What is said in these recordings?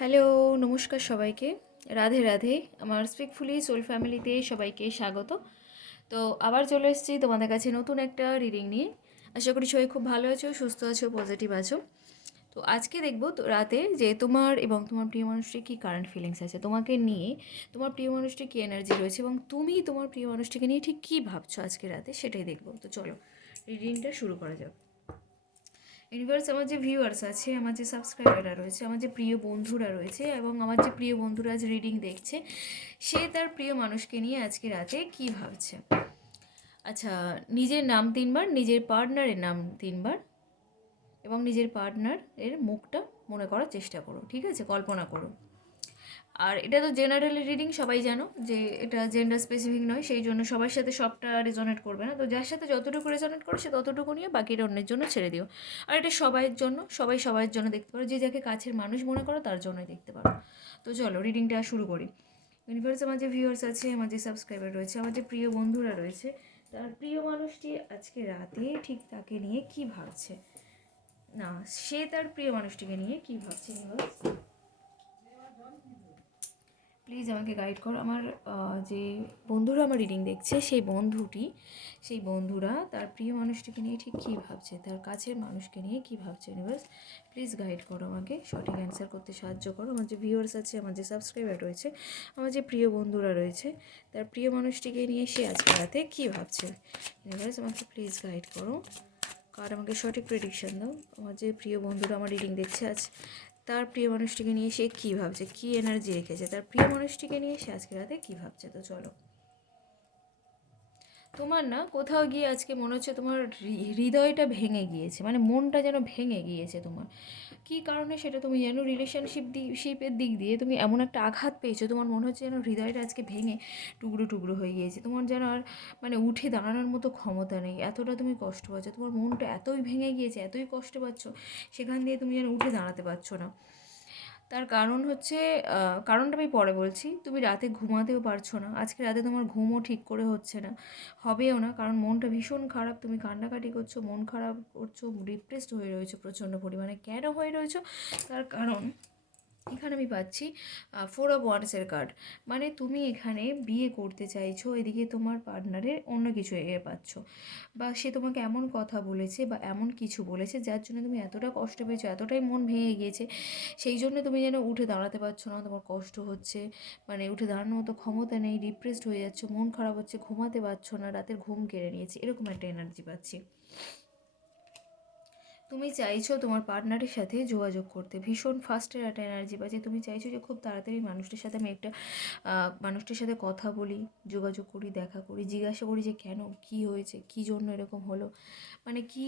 Hello, নমস্কার সবাইকে। রাধে রাধে। আমার স্পিকফুলি সোল ফ্যামিলিতে সবাইকে স্বাগত। তো আবার চলে এসেছি তোমাদের কাছে নতুন একটা রিডিং নিয়ে। আশা করি সবাই খুব ভালো আছো, সুস্থ আছো পজিটিভ আছো। তো আজকে দেখব রাতে যে তোমার এবং তোমার প্রিয় মানুষটির কী কারেন্ট ফিলিংস আছে? তোমাকে নিয়ে তোমার প্রিয় মানুষটির কী এনার্জি রয়েছে এবং তুমি তোমার প্রিয় মানুষটিকে নিয়ে ঠিক কী ভাবছ আজকে রাতে সেটাই দেখব। তো চলো রিডিংটা শুরু করা যাক। ইউনিভার্স আমার যে ভিউয়ার্স আছে, আমার যে সাবস্ক্রাইবাররা রয়েছে, আমার যে প্রিয় বন্ধুরা রয়েছে এবং আমার যে প্রিয় বন্ধুরা আজ রিডিং দেখছে, সে তার প্রিয় মানুষকে নিয়ে আজকে রাতে কি ভাবছে? আচ্ছা নিজের নাম তিনবার, নিজের পার্টনারের নাম তিনবার এবং নিজের পার্টনার এর মুখটা মনে করার চেষ্টা করো, ঠিক আছে? কল্পনা করো। আর এটা তো জেনারেলি রিডিং সবাই জানো যে এটা জেন্ডার স্পেসিফিক নয়, সেই জন্য সবার সাথে সবটা রেজনেট করবে না। তো যার সাথে যতটুকু রেজনেট করে সে ততটুকু নিয়ে বাকিটা অন্যের জন্য ছেড়ে দিও। আর এটা সবাইয়ের জন্য, সবাই সবার জন্য দেখতে পারো। যে যাকে কাছের মানুষ মনে করো তার জন্যই দেখতে পারো। তো চলো রিডিংটা শুরু করি। ইউনিভার্স আমার যে ভিউয়ার্স আছে, আমার যে সাবস্ক্রাইবার রয়েছে, আমার যে প্রিয় বন্ধুরা রয়েছে, তার প্রিয় মানুষটি আজকে রাতে ঠিক তাকে নিয়ে কি ভাবছে? না, সে তার প্রিয় মানুষটিকে নিয়ে কি ভাবছে ইউনিভার্স প্লিজ আমাকে গাইড করো। আমার যে বন্ধুরা আমার রিডিং দেখছে, সেই বন্ধুটি, সেই বন্ধুরা তার প্রিয় মানুষটিকে নিয়ে ঠিক কী ভাবছে? তার কাছের মানুষকে নিয়ে কী ভাবছে ইউনিভার্স প্লিজ গাইড করো আমাকে, সঠিক অ্যান্সার করতে সাহায্য করো। আমার যে ভিউয়ার্স আছে, আমার যে সাবস্ক্রাইবার রয়েছে, আমার যে প্রিয় বন্ধুরা রয়েছে, তার প্রিয় মানুষটিকে নিয়ে সে আজকে রাতে কী ভাবছে? ইউনিভার্স আমাকে প্লিজ গাইড করো। কার আমাকে সঠিক প্রেডিকশন দাও। আমার যে প্রিয় বন্ধুরা আমার রিডিং দেখছে আজ তার প্রিয় মানুষটিকে নিয়ে সে কী ভাবছে? কী এনার্জি রেখেছে? তার প্রিয় মানুষটিকে নিয়ে সে আজকে রাতে কী ভাবছে? তো চলো। তোমার না কোথাও গিয়ে আজকে মনে হচ্ছে তোমার হৃদয়টা ভেঙে গিয়েছে মানে মনটা যেন ভেঙে গিয়েছে তোমার। কী কারণে সেটা তুমি যেন রিলেশনশিপ শিপের দিক দিয়ে তুমি এমন একটা আঘাত পেয়েছ, তোমার মনে হচ্ছে যেন হৃদয়টা আজকে ভেঙে টুকরো টুকরো হয়ে গিয়েছে, তোমার যেন আর মানে উঠে দাঁড়ানোর মতো ক্ষমতা নেই, এতটা তুমি কষ্ট পাচ্ছ, তোমার মনটা এতই ভেঙে গিয়েছে, এতই কষ্ট পাচ্ছ, সেখান দিয়ে তুমি যেন উঠে দাঁড়াতে পারছ না। তার কারণ হচ্ছে কারণটা আমি পরে বলছি। তুমি রাতে ঘুমাতেও পারছ না। আজকে রাতে তোমার ঘুমও ঠিক করে হচ্ছে না। হবেও না, কারণ মনটা ভীষণ খারাপ। তুমি কান্নাকাটি করছ, মন খারাপ করছ ডিপ্রেসড হয়ে রয়েছো প্রচণ্ড পরিমাণে। কেন হয়ে রয়েছো? তার কারণ এখানে আমি পাচ্ছি ফোর অফ ওয়ান্সের কার্ড মানে তুমি এখানে বিয়ে করতে চাইছো, এদিকে তোমার পার্টনারের অন্য কিছু এ পাচ্ছ। বা সে তোমাকে এমন কথা বলেছে বা এমন কিছু বলেছে যার জন্য তুমি এতটা কষ্ট পেয়েছ, এতটাই মন ভেঙে গিয়েছে, সেই জন্য তুমি যেন উঠে দাঁড়াতে পারছ না, তোমার কষ্ট হচ্ছে। মানে উঠে দাঁড়ানোর মতো ক্ষমতা নেই ডিপ্রেসড হয়ে যাচ্ছে, মন খারাপ হচ্ছে, ঘুমাতে পারছ না, রাতের ঘুম কেড়ে নিয়েছে, এরকম একটা এনার্জি পাচ্ছি। তুমি চাইছো তোমার পার্টনারের সাথে যোগাযোগ করতে। ভীষণ ফাস্টের একটা এনার্জি পাচ্ছে। তুমি চাইছো যে খুব তাড়াতাড়ি মানুষটির সাথে আমি একটা মানুষটির সাথে কথা বলি, যোগাযোগ করি, দেখা করি, জিজ্ঞাসা করি যে কেন, কি হয়েছে, কি জন্য এরকম হলো? মানে কি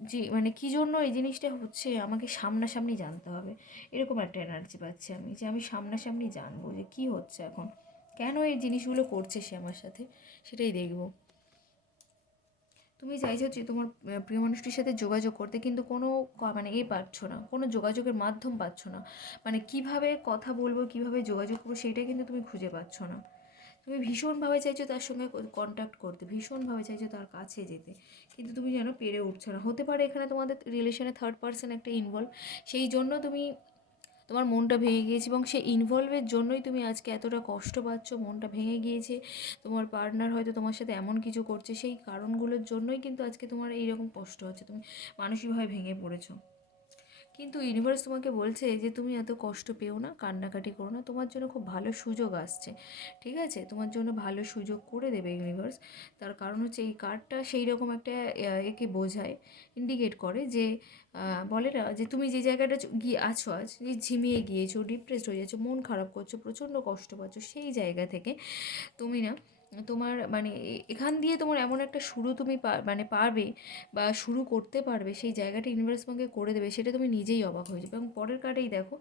যে মানে কী জন্য এই জিনিসটা হচ্ছে আমাকে সামনাসামনি জানতে হবে। এরকম একটা এনার্জি পাচ্ছি আমি যে আমি সামনাসামনি জানব যে কি হচ্ছে এখন। কেন এই জিনিসগুলো করছে সে আমার সাথে? সেটাই দেখব। তুমি চাইছো যে তোমার প্রিয় মানুষটির সাথে যোগাযোগ করতে, কিন্তু কোনো মানে এ পাচ্ছ না, কোনো যোগাযোগের মাধ্যম পাচ্ছ না। মানে কীভাবে কথা বলব, কীভাবে যোগাযোগ করব, সেটাই কিন্তু তুমি খুঁজে পাচ্ছ না। তুমি ভীষণভাবে চাইছো তার সঙ্গে কন্ট্যাক্ট করতে, ভীষণভাবে চাইছো তার কাছে যেতে, কিন্তু তুমি যেন পেরে উঠছো না। হতে পারে এখানে তোমাদের রিলেশনে থার্ড পার্সন একটা ইনভলভ সেই জন্য তুমি তোমার মনটা ভেঙে গিয়েছে এবং সে ইনভলভের জন্যই তুমি আজকে এতটা কষ্ট পাচ্ছ, মনটা ভেঙে গিয়েছে। তোমার পার্টনার হয়তো তোমার সাথে এমন কিছু করছে, সেই কারণগুলোর জন্যই কিন্তু আজকে তোমার এইরকম কষ্ট হচ্ছে। তুমি মানসিকভাবে ভেঙে পড়েছো। কিন্তু ইউনিভার্স তোমাকে বলছে যে, তুমি এত কষ্ট পেও না, কান্নাকাটি করো না, তোমার জন্য খুব ভালো সুযোগ আসছে। ঠিক আছে? তোমার জন্য ভালো সুযোগ করে দেবে ইউনিভার্স তার কারণ হচ্ছে এই কার্ডটা সেই রকম একটা একে বোঝায় ইন্ডিকেট করে যে বলে না যে, তুমি যে জায়গাটা গিয়ে আছো আজ, যে ঝিমিয়ে গিয়েছো ডিপ্রেসড হয়ে যাচ্ছো, মন খারাপ করছ, প্রচণ্ড কষ্ট পাচ্ছ, সেই জায়গা থেকে তুমি না তোমার মানে এখান দিয়ে তোমার এমন একটা শুরু তুমি মানে পারবে বা শুরু করতে পারবে, সেই জায়গাটা ইউনিভার্স তোমাকে করে দেবে, সেটা তুমি নিজেই অবাক হয়ে যাবে। এবং পরের কার্ডেই দেখো,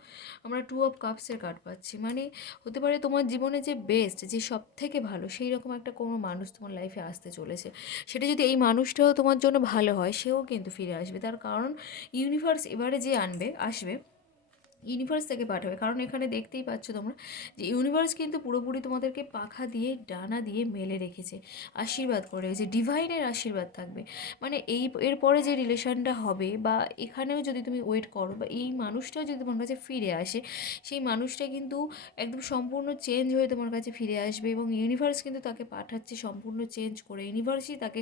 আমরা টু অফ কাপসের কার্ড পাচ্ছি। মানে হতে পারে তোমার জীবনে যে বেস্ট যে সব থেকে ভালো, সেই রকম একটা কোনো মানুষ তোমার লাইফে আসতে চলেছে। সেটা যদি এই মানুষটাও তোমার জন্য ভালো হয়, সেও কিন্তু ফিরে আসবে। তার কারণ ইউনিভার্স এবারে যে আনবে, আসবে ইউনিভার্স থেকে পাঠাবে। কারণ এখানে দেখতেই পাচ্ছ তোমরা যে ইউনিভার্স কিন্তু পুরোপুরি তোমাদেরকে পাখা দিয়ে, ডানা দিয়ে মেলে রেখেছে, আশীর্বাদ করে। রেখেছে ডিভাইনের আশীর্বাদ থাকবে। মানে এই এরপরে যে রিলেশনটা হবে বা এখানেও যদি তুমি ওয়েট করো বা এই মানুষটাও যদি তোমার কাছে ফিরে আসে, সেই মানুষটা কিন্তু একদম সম্পূর্ণ চেঞ্জ হয়ে তোমার কাছে ফিরে আসবে এবং ইউনিভার্স কিন্তু তাকে পাঠাচ্ছে সম্পূর্ণ চেঞ্জ করে। ইউনিভার্সই তাকে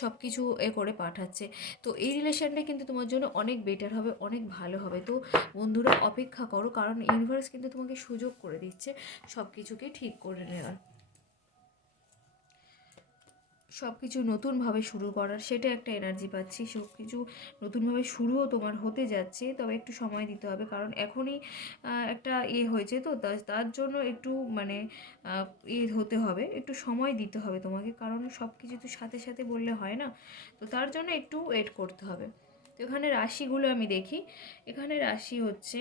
সব কিছু এ করে পাঠাচ্ছে। তো এই রিলেশনটা কিন্তু তোমার জন্য অনেক বেটার হবে, অনেক ভালো হবে। তো বন্ধুরা করো, কারণ ইউনিভার্স কিন্তু তোমাকে সুযোগ করে দিচ্ছে সব কিছুকে ঠিক করে নেওয়ার। সব কিছু নতুনভাবে শুরু করার, সেটা একটা এনার্জি পাচ্ছি। সব কিছু নতুনভাবে শুরুও তোমার হতে যাচ্ছে, তবে একটু সময় দিতে হবে, কারণ এখনই একটা এ হয়েছে তো তার জন্য একটু মানে এ হতে হবে, একটু সময় দিতে হবে তোমাকে, কারণ সব কিছু তো সাথে সাথে বললে হয় না। তো তার জন্য একটু ওয়েট করতে হবে। তো এখানে রাশিগুলো আমি দেখি। এখানে রাশি হচ্ছে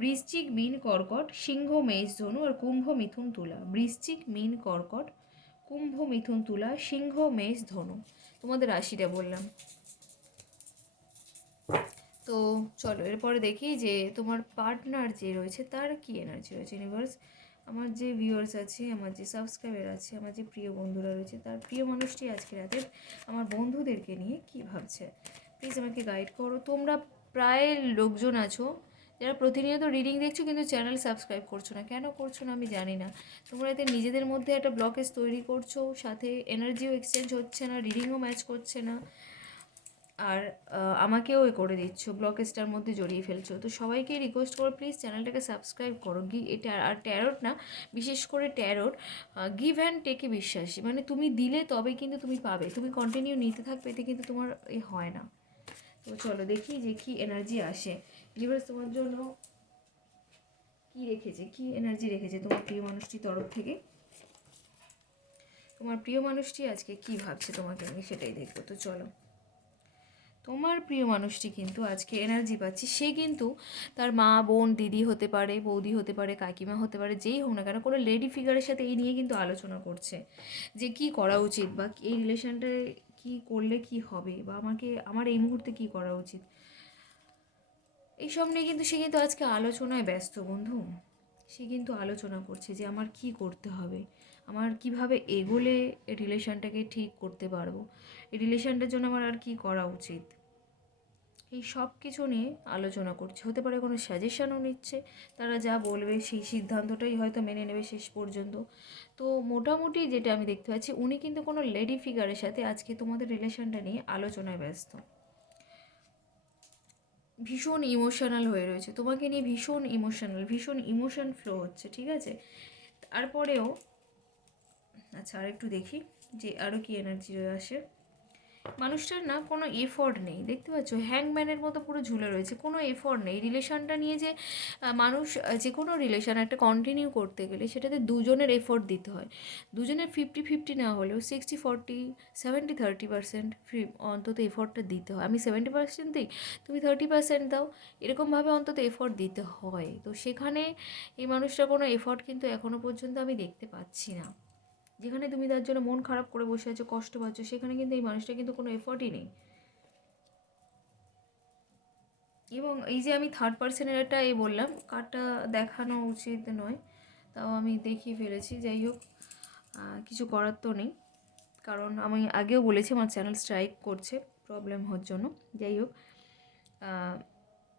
বৃশ্চিক মিন কর্কট, সিংহ মেষ ধনু আর কুম্ভ মিথুন তুলা। বৃশ্চিক মিন কর্কট, কুম্ভ মিথুন তুলা, সিংহ মেষ ধনু। তোমাদের রাশিটা বললাম। তো চলো, এরপরে দেখি যে তোমার পার্টনার যে রয়েছে, তার কি এনার্জি রয়েছে? ইউনিভার্স আমার যে ভিউয়ার্স আছে, আমার যে সাবস্ক্রাইবার আছে, আমার যে প্রিয় বন্ধুরা রয়েছে, তার প্রিয় মানুষটি আজকে রাতে আমার বন্ধুদেরকে নিয়ে কি ভাবছে? প্লিজ আমাকে গাইড করো। তোমরা প্রায় লোকজন আছো যারা প্রতিনিয়ত রিডিং দেখছ কিন্তু চ্যানেল সাবস্ক্রাইব করছ না, কেন করছ না আমি জানি না। তোমরা এতে নিজেদের মধ্যে একটা ব্লকেজ তৈরি করছ, সাথে এনার্জিও এক্সচেঞ্জ হচ্ছে না রিডিংও ম্যাচ করছে না। আর আমাকেও এ করে দিচ্ছ ব্লকেজটার মধ্যে জড়িয়ে ফেলছো। তো সবাইকে রিকোয়েস্ট করো প্লিজ চ্যানেলটাকে সাবস্ক্রাইব করো। গি এটা আর ট্যারোট না, বিশেষ করে ট্যারোট গিভ অ্যান্ড টেকে বিশ্বাসী। মানে তুমি দিলে তবে কিন্তু তুমি পাবে। তুমি কন্টিনিউ নিতে থাকবে, এতে কিন্তু তোমার এ হয় না। তো চলো দেখি যে কি এনার্জি আসে। ইউনিভার্স তোমার জন্য কি রেখেছে? কি এনার্জি রেখেছে তোমার প্রিয় মানুষটির তরফ থেকে? তোমার প্রিয় মানুষটি আজকে কি ভাবছে তোমাকে? আমি সেটাই দেখব। তো চলো। তোমার প্রিয় মানুষটি কিন্তু আজকে এনার্জি পাচ্ছি। সে কিন্তু তার মা, বোন, দিদি হতে পারে, বৌদি হতে পারে, কাকিমা হতে পারে, যেই হোক না কেন কোনো লেডি ফিগারের সাথে এই নিয়ে কিন্তু আলোচনা করছে। যে কি করা উচিত বা এই রিলেশনটায় কি করলে কি হবে বা আমাকে, আমার এই মুহূর্তে কি করা উচিত? এইসব নিয়ে কিন্তু সে কিন্তু আজকে আলোচনায় ব্যস্ত বন্ধু। সে কিন্তু আলোচনা করছে যে আমার কি করতে হবে, আমার কীভাবে এগোলে রিলেশনটাকে ঠিক করতে পারব। এই রিলেশানটার জন্য আমার আর কি করা উচিত? এই সব কিছু নিয়ে আলোচনা করছে। হতে পারে কোনো সাজেশানও নিচ্ছে। তারা যা বলবে সেই সিদ্ধান্তটাই হয়তো মেনে নেবে শেষ পর্যন্ত। তো মোটামুটি যেটা আমি দেখতে পাচ্ছি, উনি কিন্তু কোনো লেডি ফিগারের সাথে আজকে তোমাদের রিলেশনটা নিয়ে আলোচনায় ব্যস্ত। ভীষণ ইমোশনাল হয়ে রয়েছে। তোমাকে নিয়ে ভীষণ ইমোশনাল ভীষণ ইমোশন ফ্লো হচ্ছে, ঠিক আছে? তারপরেও আচ্ছা আর একটু দেখি যে আরও কি এনার্জি আসে। মানুষটার না কোনো এফোর্ট নেই। দেখতে পাচ্ছ হ্যাংম্যানের মতো পুরো ঝুলে রয়েছে, কোনো এফোর্ট নেই। রিলেশনটা নিয়ে যে মানুষ যে কোনো রিলেশন একটা কন্টিনিউ করতে গেলে সেটাতে দুজনের এফোর্ট দিতে হয়। দুজনের ফিফটি ফিফটি না হলেও sixty forty seventy thirty percent ফি অন্তত এফোর্টটা দিতে হয়। আমি সেভেন্টি পার্সেন্ট দিই, তুমি থার্টি পার্সেন্ট দাও, এরকমভাবে অন্তত এফোর্ট দিতে হয়। তো সেখানে এই মানুষটার কোনো এফোর্ট কিন্তু এখনও পর্যন্ত আমি দেখতে পাচ্ছি না। যেখানে তুমি তার জন্য মন খারাপ করে বসে আছো, কষ্ট পাচ্ছ, সেখানে কিন্তু এই মানুষটা কিন্তু কোনো এফোর্টই নেই। এবং এই যে আমি থার্ড পার্সনের একটা এ বললাম কার্ডটা দেখানো উচিত নয়, তাও আমি দেখিয়ে ফেলেছি, যাই হোক কিছু করার তো নেই। কারণ আমি আগেও বলেছি, আমার চ্যানেল স্ট্রাইক করছে প্রবলেম হওয়ার জন্য। যাই হোক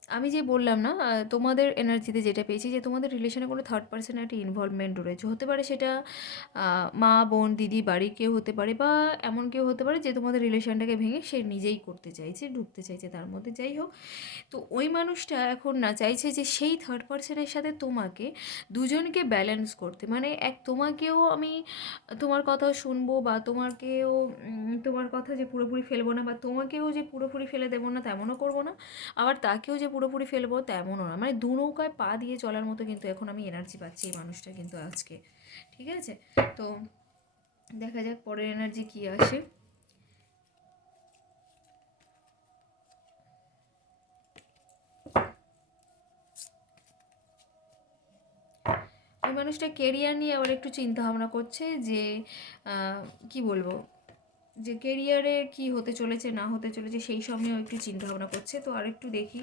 আমি যে বললাম না তোমাদের এনার্জিতে যেটা পেয়েছি যে তোমাদের রিলেশনে কোনো থার্ড পার্সনের একটা ইনভলভমেন্ট রয়েছে। হতে পারে সেটা মা, বোন, দিদি, বাড়ির কেউ হতে পারে বা এমন কেউ হতে পারে যে তোমাদের রিলেশনটাকে ভেঙে সে নিজেই করতে চাইছে, ঢুকতে চাইছে তার মধ্যে। যাই হোক, তো ওই মানুষটা এখন না চাইছে যে সেই থার্ড পার্সনের সাথে তোমাকে দুজনকে ব্যালেন্স করতে। মানে এক তোমাকেও আমি তোমার কথা শুনব বা তোমাকেও তোমার কথা যে পুরোপুরি ফেলব না বা তোমাকেও যে পুরোপুরি ফেলে দেবো না তেমনও করব না। আবার তাকেও যে পুরোপুরি ফেলব তেমনও না। মানে দু নৌকায় পা দিয়ে চলার মতো কিন্তু এখন আমি এনার্জি পাচ্ছি এই মানুষটা কিন্তু আজকে। ঠিক আছে? তো দেখা যাক পরের এনার্জি কি আসে। মানুষটা কেরিয়ার নিয়ে আবার একটু চিন্তা ভাবনা করছে যে কি বলব? যে কেরিয়ারে কি হতে চলেছে, না হতে চলেছে, সেই সব নিয়েও একটু চিন্তা ভাবনা করছে। তো আর একটু দেখি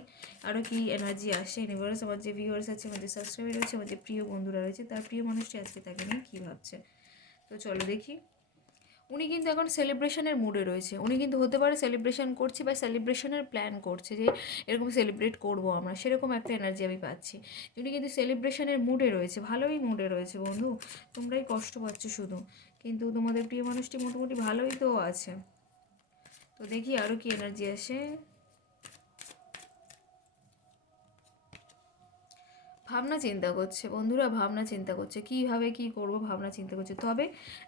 আরও কি এনার্জি আসে। ইউনিভার্স আমার যে ভিউয়ার্স আছে, আমার যে সাবস্ক্রাইবার রয়েছে আমার যে প্রিয় বন্ধুরা রয়েছে, তার প্রিয় মানুষটি আজকে তাকে নিয়ে কী ভাবছে? তো চলো দেখি। উনি কিন্তু এখন সেলিব্রেশনের মুডে রয়েছে। উনি কিন্তু হতে পারে সেলিব্রেশন করছে বা সেলিব্রেশনের প্ল্যান করছে যে এরকম সেলিব্রেট করব আমরা, সেরকম একটা এনার্জি আমি পাচ্ছি। উনি কিন্তু সেলিব্রেশনের মুডে রয়েছে, ভালোই মুডে রয়েছে বন্ধু। তোমরাই কষ্ট পাচ্ছ শুধু। কিন্তু তোমাদের প্রিয় মানুষটি মোটামুটি ভালোই তো আছে। তো দেখি আরও কি এনার্জি আসে। ভাবনা চিন্তা করছে, বন্ধুরা ভাবনা চিন্তা করছে, কীভাবে কী করব ভাবনা চিন্তা করছে। তবে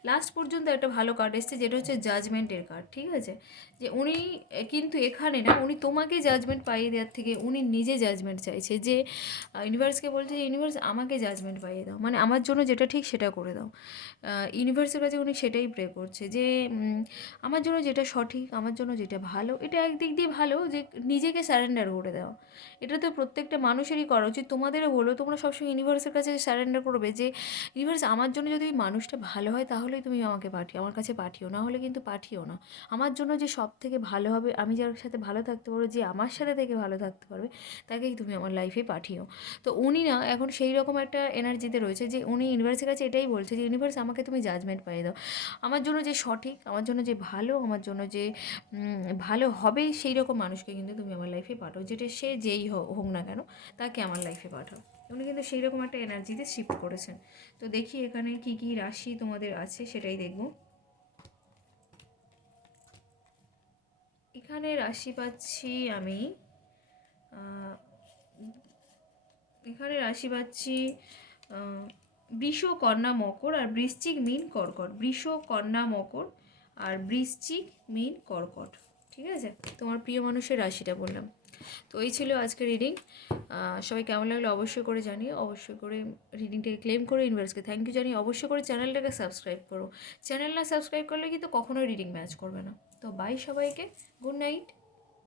লাস্ট পর্যন্ত একটা ভালো কার্ড এসছে, যেটা হচ্ছে জাজমেন্টের কার্ড ঠিক আছে? যে উনি, কিন্তু এখানে না, উনি তোমাকে জাজমেন্ট পাইয়ে দেওয়ার থেকে উনি নিজে জাজমেন্ট চাইছে যে ইউনিভার্সকে বলছে যে ইউনিভার্স আমাকে জাজমেন্ট পাইয়ে দাও। মানে আমার জন্য যেটা ঠিক সেটা করে দাও। ইউনিভার্সের কাছে উনি সেটাই প্রে করছে যে আমার জন্য যেটা সঠিক, আমার জন্য যেটা ভালো, এটা একদিক দিয়ে ভালো যে, নিজেকে স্যারেন্ডার করে দেওয়া। এটা তো প্রত্যেকটা মানুষেরই করা উচিত, তোমাদেরও বলো তোমরা সবসময় ইউনিভার্সের কাছে স্যারেন্ডার করবে যে ইউনিভার্স আমার জন্য যদি মানুষটা ভালো হয় তাহলেই তুমি আমাকে পাঠিও, আমার কাছে পাঠিও, না হলে কিন্তু পাঠিও না। আমার জন্য যে সব থেকে ভালো হবে, আমি যার সাথে ভালো থাকতে পারব, যে আমার সাথে থেকে ভালো থাকতে পারবে, তাকেই তুমি আমার লাইফে পাঠিও। তো উনি না এখন সেই রকম একটা এনার্জিতে রয়েছে যে, উনি ইউনিভার্সের কাছে এটাই বলছে যে ইউনিভার্স আমাকে তুমি জাজমেন্ট পাইয়ে দাও। আমার জন্য যে সঠিক, আমার জন্য যে ভালো, আমার জন্য যে ভালো হবে সেই রকম মানুষকে কিন্তু তুমি আমার লাইফে পাঠাও, যেটা সে যেই হোক না কেন, তাকে আমার লাইফে পাঠাও। উনি কিন্তু সেই রকম একটা এনার্জিতে শিফট করেছেন। তো দেখি এখানে কি কি রাশি তোমাদের আছে, সেটাই দেখব। এখানে রাশি পাচ্ছি আমি এখানে রাশি পাচ্ছি বৃষ, কন্যা, মকর আর বৃশ্চিক, মিন, কর্কট। বৃষ, কন্যা, মকর আর বৃশ্চিক, মিন, কর্কট। ঠিক আছে? তোমার প্রিয় মানুষের রাশিটা বললাম। তো এই ছিল আজকে রিডিং সবাই কেমন লাগল অবশ্যই করে জানিয়ে অবশ্যই করে রিডিংটাকে ক্লেম করে ইউনিভার্সকে থ্যাংক ইউ জানিয়ে অবশ্যই করে চ্যানেলটাকে সাবস্ক্রাইব করো। চ্যানেল না সাবস্ক্রাইব করলে কিন্তু কখনোই রিডিং ম্যাচ করবে না। তো বাই সবাইকে। Good night